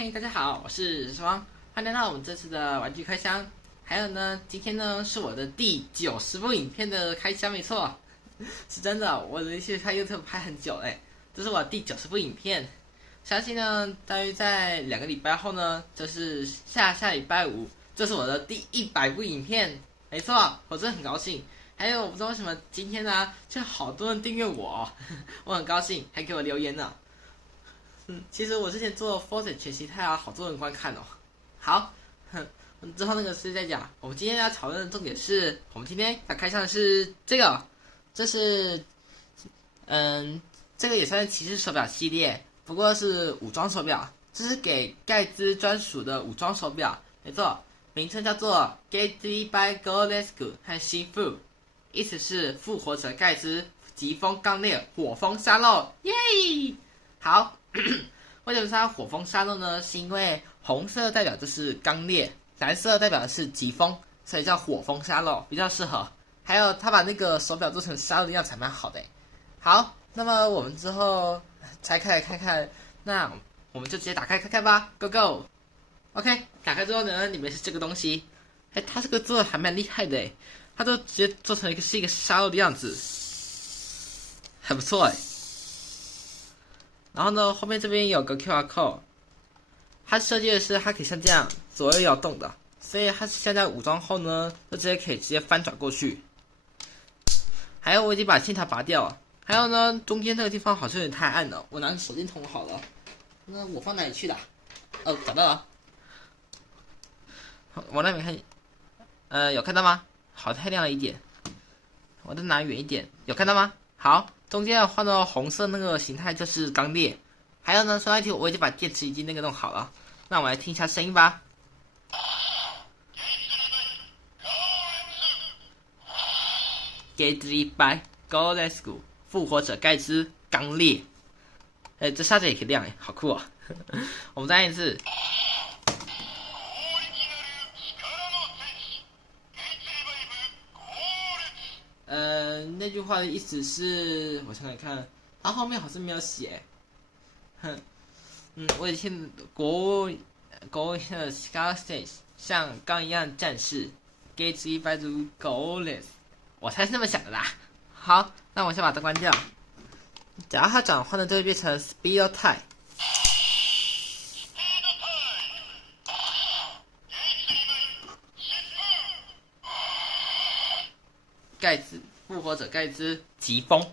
嘿，大家好，我是双，欢迎来到我们这次的玩具开箱。还有呢，今天呢是我的第90部影片的开箱，没错，是真的。我的去拍 YouTube 拍很久嘞，这是我第90部影片。相信呢，大约在2个礼拜后呢，就是下礼拜五，这是我的第100部影片，没错，我真的很高兴。还有，我不知道为什么今天呢，就好多人订阅我，我很高兴，还给我留言呢。其实我之前做 Fortnite 全息态啊，好多人观看哦。好，之后那个是在讲，我们今天要讨论的重点是，我们今天要开箱的是这个，这是，这个也算是骑士手表系列，不过是武装手表，这是给盖兹专属的武装手表，没错，名称叫做 Gately by Golescu 和西复，意思是复活者盖兹，疾风刚烈，火风沙漏，耶！好。为什么是它火风沙漏呢？是因为红色代表的是刚烈，蓝色代表的是疾风，所以叫火风沙漏，比较适合。还有他把那个手表做成沙漏的样子，还蛮好的。好，那么我们之后拆开来看看，那我们就直接打开看看吧 ，Go Go。OK， 打开之后呢，里面是这个东西。它这个做的还蛮厉害的，它都直接做成是一个沙漏的样子，很不错。然后呢，后面这边有个 QR code， 它设计的是它可以像这样左右摇动的，所以它现在武装后呢，就可以直接翻转过去。还有我已经把线条拔掉了，还有呢，中间这个地方好像有点太暗了，我拿手电筒好了。那我放哪里去了？哦，找到了。我那边看，有看到吗？好，太亮了一点，我再拿远一点，有看到吗？好。中间要换到红色那个形态就是刚烈，还有呢，说来听我已经把电池已经那个弄好了，那我们来听一下声音吧。Gately by Golescu 复活者盖兹刚烈，这下子也可以亮好酷哦。我们再来一次。那句话的意思是，我想想看，它后面好像没有写。我以前国的 Scar Stage 像刚一样战士 ，Gately by Golescu， 我才是那么想的啦。好，那我先把它关掉。假如它转换的就会变成 Speed Type。盖兹复活者盖兹疾风，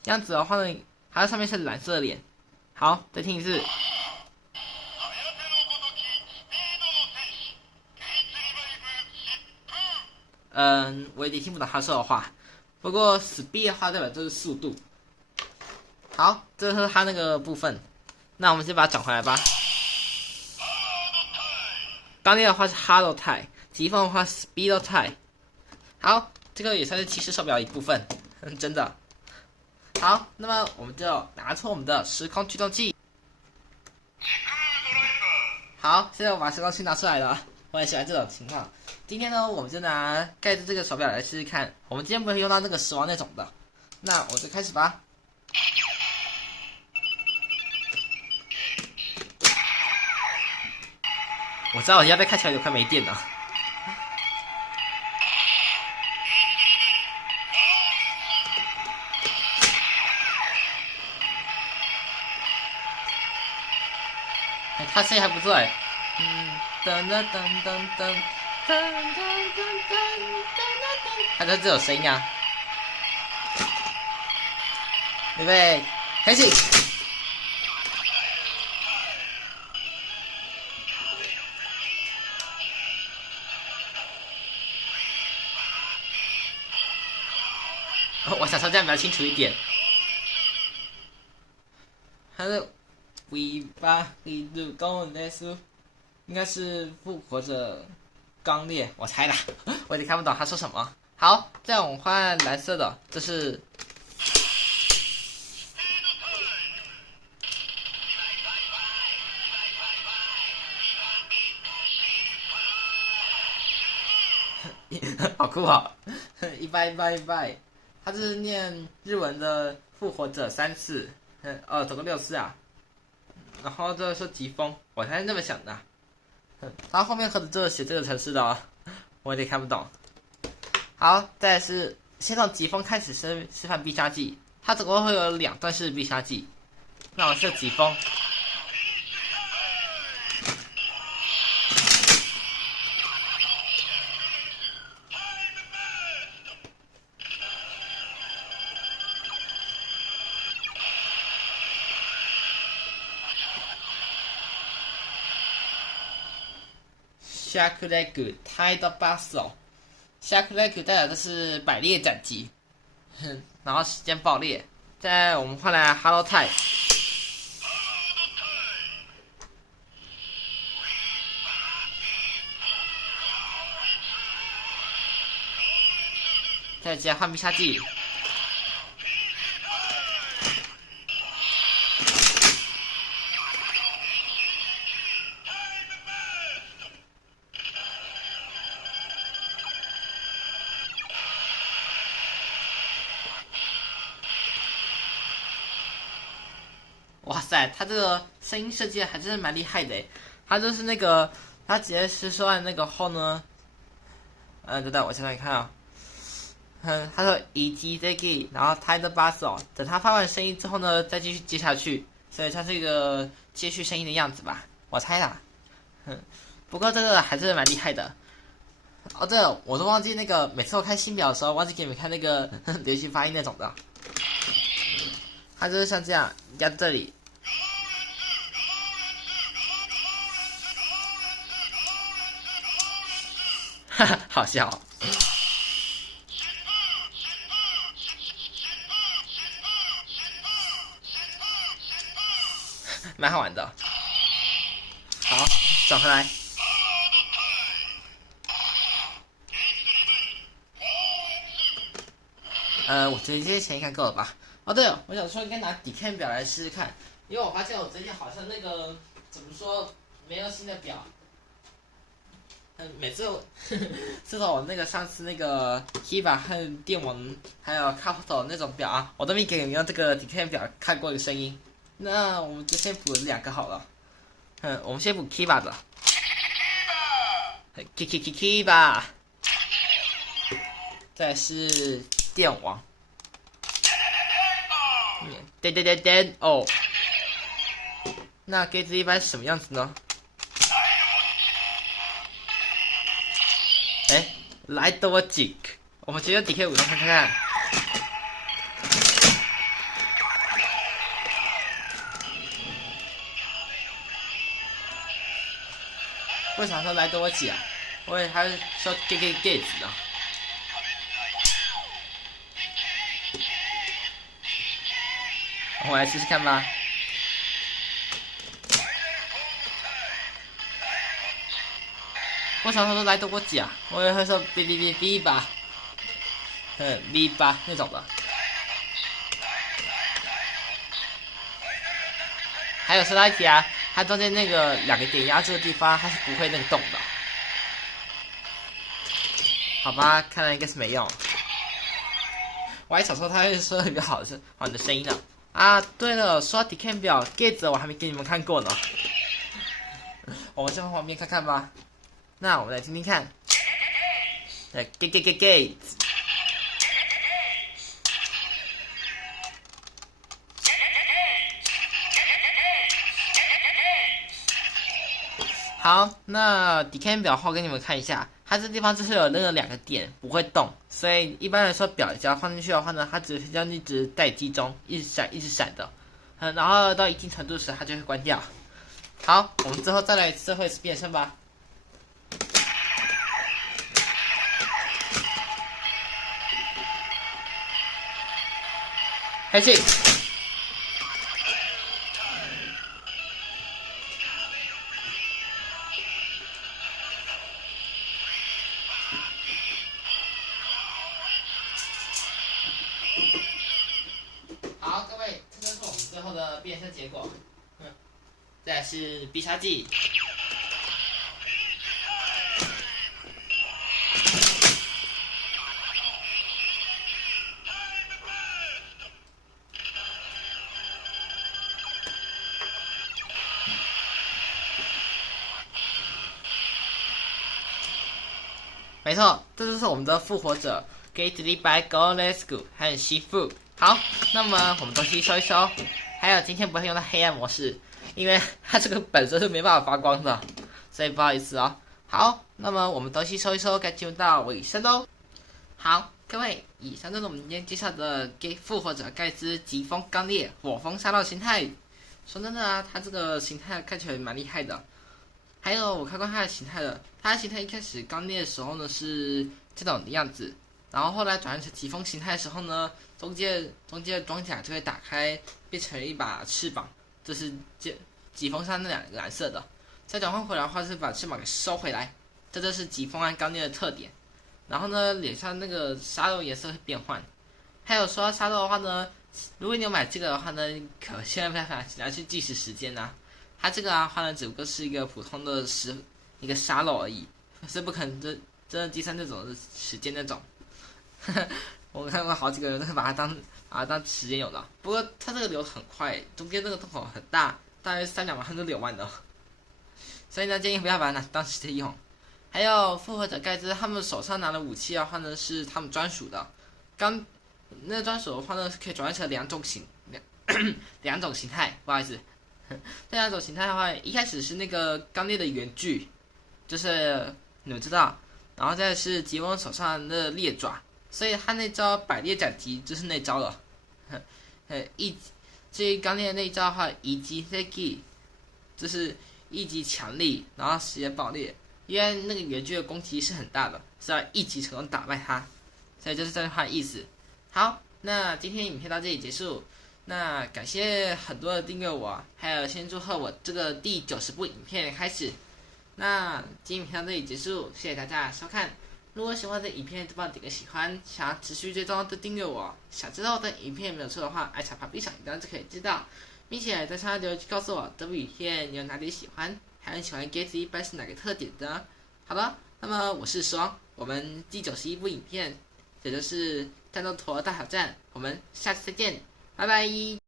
这样子的话呢，它上面是蓝色的脸。好，再听一次。我有点听不懂他说的话，不过 speed 的话代表就是速度。好，这是他那个部分，那我们先把它转回来吧。刚烈的话是 Hollow Type， 疾风的话是 Speed Type。好。这个也算是骑士手表的一部分，真的。好，那么我们就拿出我们的时空驱动器。好，现在我把时空器拿出来了，我很喜欢这种情况。今天呢，我们就拿盖着这个手表来试试看。我们今天不会用到那个死亡那种的，那我就开始吧。我知道我要被看起来有快没电了。他声音还不错他就这种声音啊，预备开始。我想说这样比较清楚一点。他是We do Golescu， 应该是复活者刚烈，我猜啦，我有点看不懂他说什么。好，这样我换蓝色的，这是。好酷哦！一拜，他这是念日文的复活者3次，总共6次啊。然后这说疾风，我才是这么想的。他后面可是这写这个城市的哦，我有点看不懂。好，再来是先从疾风开始示范必杀技，它总共会有2段式必杀技。那我设疾风。Shakuleg Tide Battle，Shakuleg 代表的是百裂斩击，然后时间爆裂。再来我们换来 Hello Tide， 再加换必杀技。哇塞，他这个声音设计还真是蛮厉害的诶，他就是那个，他直接是说完那个后呢，等等，我想想看啊，他说以及这个，然后他的巴士哦，等他发完声音之后呢，再继续接下去，所以它是一个接续声音的样子吧，我猜啦，不过这个还是蛮厉害的。哦，对了，我都忘记那个，每次我看新表的时候，忘记给你们看那个流行发音那种的。它就是像这样压这里，哈哈，好笑哦，蛮好玩的。好，转回来。我觉得这些钱应该够了吧？哦，对了，我想说应该拿底片表来试试看，因为我发现我最近好像那个怎么说没有新的表。每次自从我那个上次那个 Kiva 和电王还有 Capital 那种表啊，我都没给你们用这个底片表看过的声音。那我们就先补2个好了。我们先补 Kiva 的。Kiva， 再是电王。电哦，那 Gates 一般是什么样子呢？来多几个，我们直接底 K 5看看。为啥说来多几啊？我以为他是说 Gates 的。我来试试看吧。为啥他说来多几啊？我以为他说 B 吧，B 吧那种的。还有说到一题啊，它中间那个2个点压住的地方，它是不会那个动的。好吧，看来应该是没用。我还想说他会说一个好的声音呢。啊，对了，说到 Decam 表 Gates 我还没给你们看过呢，我们先往旁边看看吧。那我们来听听看。Gates。好，那 Decam 表后给你们看一下，它这地方就是有那个2个点不会动，所以一般来说表只要放进去的话呢，它只是要一直待机中，一直闪的，然后到一定程度时它就会关掉。好，我们之后再来最后一次变身吧。开启。好，各位，这就是我们最后的变身结果。再来是必杀技。没错，这就是我们的复活者 Get by Go Let's Go 还有吸附。好，那么我们东西收一收，还有今天不会用到黑暗模式，因为它这个本身是没办法发光的，所以不好意思哦。好，那么我们东西收一收，该进入到尾声喽。好，各位，以上就是我们今天介绍的复活者盖兹疾风刚烈火风杀戮形态。说真的啊，它这个形态看起来蛮厉害的。还有我看过它的形态了，它的形态一开始刚烈的时候呢是这种的样子，然后后来转换成疾风形态的时候呢，中间的装甲就会打开，变成一把翅膀，这是疾风上那两个蓝色的。再转换回来的话是把翅膀给收回来，这就是疾风和刚烈的特点。然后呢，脸上那个沙漏颜色会变换。还有说到沙漏的话呢，如果你有买这个的话呢，可千万不要拿去计时时间啊。它这个话呢，只不过是一个普通的一个沙漏而已，是不可能真的计算那种时间那种。我看过好几个人都是把它当时间用的，不过它这个流很快，中间这个洞口很大，大约3-2秒就流完了。所以呢，建议不要把它当时间用。还有复活者盖兹，他们手上拿的武器的话呢，是他们专属的。那专属的话呢，是可以转换成两种形态，不好意思。这两种形态的话，一开始是那个刚烈的原具，就是你们知道，然后再是吉翁手上的猎爪，所以他那招百猎斩击就是那招了。至于刚烈的那一招的话，一击 Zeki， 就是一击强力，然后时间爆裂，因为那个原具的攻击是很大的，是要一击成功打败他，所以就是这句话的意思。好，那今天影片到这里结束。那感谢很多的订阅我，还有先祝贺我这个第90部影片开始。那今天影片到这里结束，谢谢大家收看。如果喜欢我的影片，就帮我点个喜欢。想要持续追踪的订阅我，想知道我的影片有没有错的话，按下旁边小铃铛就可以知道，并且在下方留言区告诉我这部影片你有哪里喜欢，还有喜欢 Gatsby 班是哪个特点的。好了，那么我是双，我们第91部影片，也就是战斗陀大挑战，我们下次再见。拜拜。